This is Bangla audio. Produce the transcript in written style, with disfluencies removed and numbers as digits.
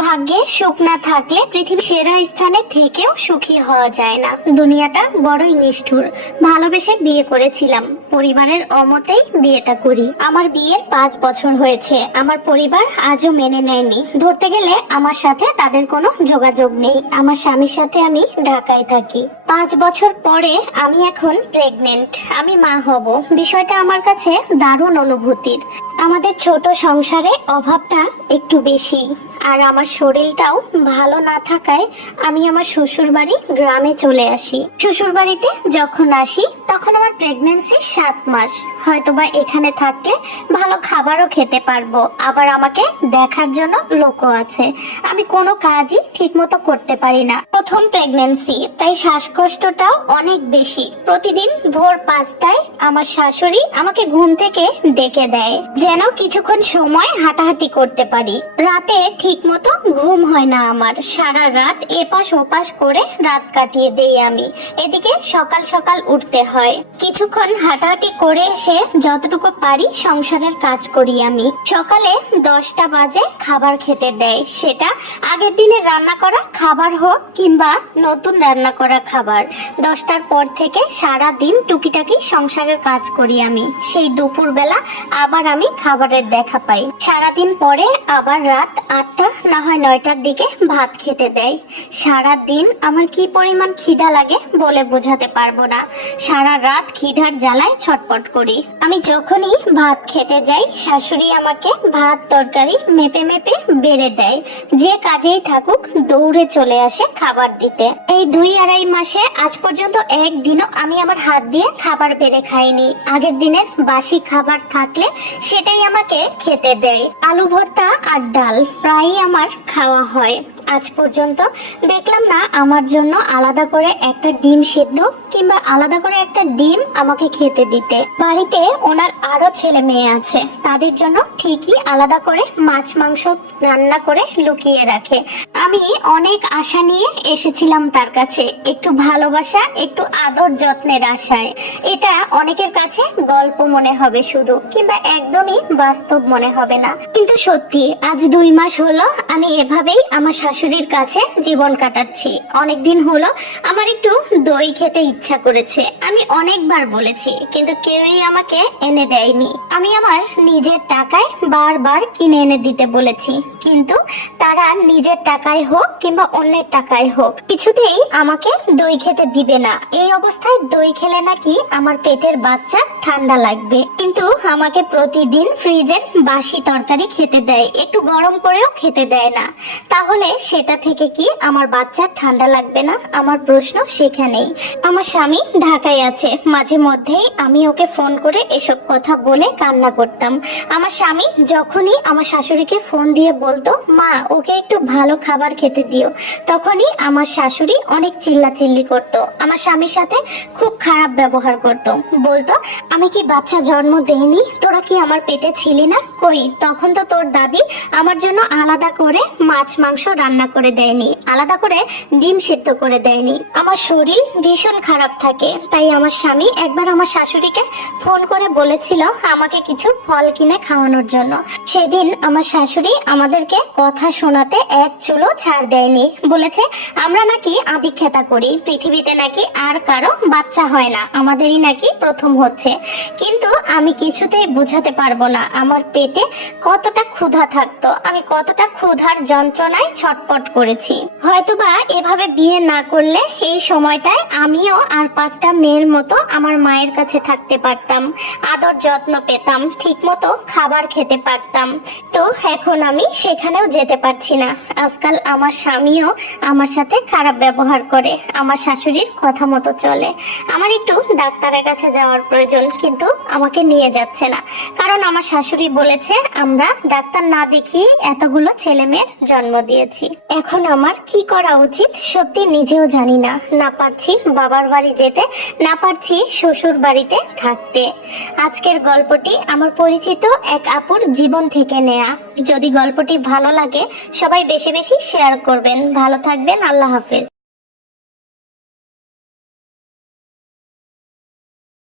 ভাগ্যে সুখ না থাকলে পৃথিবীর সেরা স্থানে থেকেও সুখী হওয়া যায় না। দুনিয়াটা বড়ই নিষ্ঠুর। ভালোবেসে বিয়ে করেছিলাম, পরিবারের অমতেই বিয়েটা করি। আমার বিয়ের 5 বছর হয়েছে, আমার পরিবার আজও মেনে নেয়নি। ধরতে গেলে আমার সাথে তাদের কোনো যোগাযোগ নেই। আমার স্বামীর সাথে আমি ঢাকায় থাকি। 5 বছর পরে আমি এখন প্রেগনেন্ট, আমি মা হব। বিষয়টা আমার কাছে দারুণ অনুভূতির। আমাদের ছোট সংসারে অভাবটা একটু বেশি, আর আমার শরীরটাও ভালো না থাকায় আমি আমার শ্বশুর বাড়ি গ্রামে চলে আসি। শ্বশুর বাড়িতে যখন আসি তখন আমার প্রেগন্যান্সি 7 মাস। হয়তোবা এখানে থাকলে ভালো খাবারও খেতে পারবো, আবার আমাকে দেখার জন্য লোকও আছে। আমি কোনো কাজই ঠিক মতো করতে পারি না। প্রথম প্রেগন্যান্সি, তাই শ্বাসকষ্টটাও অনেক বেশি। প্রতিদিন ভোর 5টায় আমার শাশুড়ি আমাকে ঘুম থেকে ডেকে দেয়, যেন কিছুক্ষণ সময় হাঁটাহাঁটি করতে পারি। রাতে ঠিক মতো ঘুম হয় না আমার, সারা রাত এপাশ ওপাশ করে রাত কাটিয়ে দেই আমি। এদিকে সকাল সকাল উঠতে হয়। কিছুক্ষণ হাঁটাহাঁটি করে এসে যতটুকু পারি সংসারের কাজ করি আমি। সকালে 10টা বাজে খাবার খেতে দেয়, সেটা আগের দিনে রান্না করা খাবার হোক কিংবা নতুন রান্না করা খাবার। 10টার পর থেকে সারা দিন টুকিটাকি সংসারের কাজ করি আমি। সেই দুপুর বেলা আবার আমি খাবারের দেখা পাই। সারাদিন পরে আবার রাত 8টা না হয় 9টার দিকে ভাত খেতে দেয়। সারা দিন আমার কি পরিমাণ খিদা লাগে বলে বোঝাতে পারবো না। সারা রাত খিদার জ্বালায় ছটপট করি। আমি যখনই ভাত খেতে যাই শাশুড়ি আমাকে ভাত তরকারি মেপে মেপে বেড়ে দেয়। যে কাজেই থাকুক দৌড়ে চলে আসে খাবার দিতে। এই 2-2.5 মাসে আজ পর্যন্ত একদিনও আমি আমার হাত দিয়ে খাবার বেড়ে খাইনি। আগের দিনের বাসি খাবার থাকলে সেটাই আমাকে খেতে দেয়। আলু ভর্তা আর ডাল প্রায়ই আমার খাওয়া হয়। আজ পর্যন্ত দেখলাম না আমার জন্য আলাদা করে একটা ডিম সিদ্ধ কিংবা আলাদা করে একটা ডিম আমাকে খেতে দিতে। বাড়িতে ওনার আরো ছেলে মেয়ে আছে, তাদের জন্য ঠিকই আলাদা করে মাছ মাংস রান্না করে লুকিয়ে রাখে। আমি অনেক আশা নিয়ে এসেছিলাম তার কাছে, একটু ভালোবাসা একটু আদর যত্নের আশায়। এটা অনেকের কাছে গল্প মনে হবে শুধু, কিংবা একদমই বাস্তব মনে হবে না, কিন্তু সত্যি আজ 2 মাস হলো আমি এভাবেই আমার শাশুড়ির কাছে জীবন কাটাচ্ছি। অনেকদিন হলো আমার একটু দই খেতে ইচ্ছা করেছে। আমি অনেকবার বলেছি, কিন্তু কেউই আমাকে এনে দেয়নি। আমি আমার নিজের টাকায় বারবার কিনে এনে দিতে বলেছি, কিন্তু তারা নিজের টাকায় হোক কিংবা অন্যের টাকায় হোক কিছুতেই আমাকে দই খেতে দিবে না। এই অবস্থায় দই খেলে নাকি আমার পেটের বাচ্চা ঠান্ডা লাগবে, কিন্তু আমাকে প্রতিদিন ফ্রিজের বাসি তরকারি খেতে দেয়, একটু গরম করেও খেতে দেয় না। তাহলে সেটা থেকে কি আমার বাচ্চার ঠান্ডা লাগবে না? আমার প্রশ্ন সেখানেই। আমার স্বামী ঢাকায় আছে, মাঝে মধ্যেই আমি ওকে ফোন করে এসব কথা বলে কান্না করতাম। আমার স্বামী যখনই আমার শাশুড়িকে ফোন দিয়ে বলতো মা ওকে একটু ভালো খাবার খেতে দিও, তখনই আমার শাশুড়ি অনেক চিল্লাচিল্লি করতো, আমার স্বামীর সাথে খুব খারাপ ব্যবহার করতো। বলতো আমি কি বাচ্চা জন্ম দেইনি? তোরা কি আমার পেটে ছিলি না? কই তখন তো তোর দাদি আমার জন্য আলাদা করে মাছ মাংস রান্না করে দেয়নি, আলাদা করে ডিম সিদ্ধ করে দেয়নি। আমার শরীর ভীষণ খারাপ থাকে, তাই আমার স্বামী একবার আমার শাশুড়িকে ফোন করে বলেছিল আমাকে কিছু ফল কিনে খাওয়ানোর জন্য। সেদিন আমার শাশুড়ি আমাদেরকে কথা শোনাতে এক চুলো ছাড় দেয়নি। বলেছে আমরা নাকি আদিক্ষেতা করি, পৃথিবীতে নাকি আর কারো বাচ্চা হয় না, আমাদেরই নাকি প্রথম হচ্ছে। কিন্তু আমি কিছুতেই বোঝাতে পারবো না আমার পেটে কতটা ক্ষুধা থাকতো, আমি কতটা ক্ষুধার যন্ত্রণায় ছটপট করেছি। হয়তোবা এভাবে বিয়ে না করলে এই সময়টায় আমিও আর 5টা মেয়ের মতো আমার মায়ের কাছে থাকতে পারতাম, আদর যত্ন পেতাম, ঠিক মতো খাবার খেতে পারতাম। তো এখন আমি সেখানেও যেতে পারছি না। আজকাল আমার স্বামীও আমার সাথে খারাপ ব্যবহার করে, আমার শাশুড়ির কথা মতো চলে। আমার একটু ডাক্তারের কাছে যাওয়ার প্রয়োজন, কিন্তু আমাকে নিয়ে যাচ্ছে না, কারণ আমার শাশুড়ি বলেছে আমরা ডাক্তার না দেখিয়ে এতগুলো ছেলে মেয়ের জন্ম দিয়েছি। এখন আমার কি করা উচিত সত্যি নিজেও জানি না। না পারছি বাবার বাড়ি যেতে, না পারছি শ্বশুর বাড়িতে থাকতে। আজকের গল্পটি আমার পরিচিত এক আপুর জীবন থেকে নেয়া। যদি গল্পটি ভালো লাগে সবাই বেশি বেশি শেয়ার করবেন। ভালো থাকবেন, আল্লাহ হাফেজ।